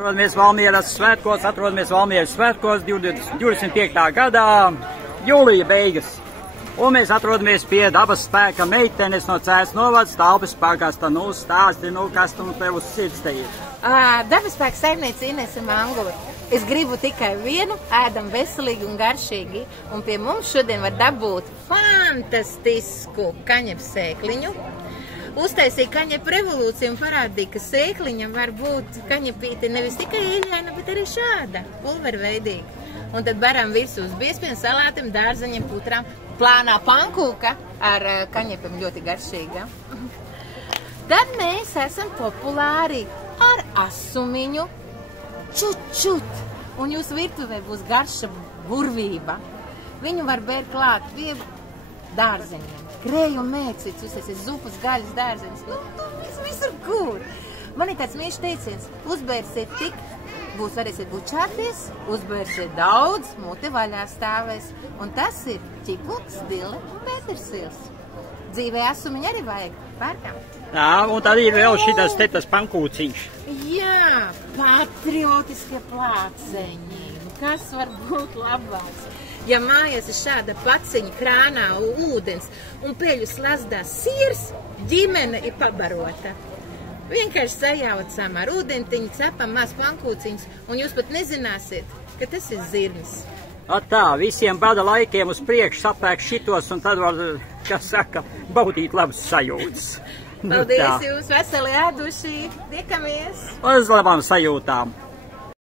Atrodamies Valmieras svētkos 25. gadā, jūlija beigas. Un mēs atrodamies pie dabas spēka meitenes no Cēsu novada Stalpes pagasta. Nu, stāsti, kas tu tev uz sirds te ir? Dabas spēka saimniece Inese Mangula. Es gribu tikai vienu, ēdam veselīgi un garšīgi. Un pie mums šodien var dabūt fantastisku kaņepu sēkliņu. Uztaisīja kaņepu revolūciju un parādīja, ka sēkliņa var būt kaņepīte nevis tikai ieļaina, bet arī šāda, pulverveidīga. Un tad baram virsū uz biezpiem, salātiem, dārzeņiem, putrām. Plānā pankūka ar kaņepiem ļoti garšīga. Tad mēs esam populāri ar asumiņu čut. Un jūsu virtuvē būs garša burvība. Viņu var bērt klāt pie dārzeņiem. Kreju mēcīts, uztaisies zupas, gaļas, dārzeņus. Visur kur. Man ir tāds mīļš teiciens. Uzbērsiet tik, varēsiet būt čārties, uzbērsiet daudz, mute vaļā stāvēs. Un tas ir ķipuks, dile un pētersils. Dzīvē asumiņu arī vajag. Pērkam. Jā, un tad ir vēl šitas te tas pankūciņš. Jā, patriotiskie plāceņi. Kas var būt labāks? Ja mājās ir šāda paciņa, krānā ūdens un peļu slazdā sirs, ģimene ir pabarota. Vienkārši sajaucam ar ūdentiņu, cepam maz pankūciņus, un jūs pat nezināsiet, ka tas ir zirnis. Tā, visiem bada laikiem uz priekšu sapēk šitos, un tad var, baudīt labas sajūtas. Paldies jums, veseli ēduši, tiekamies! Uz labām sajūtām!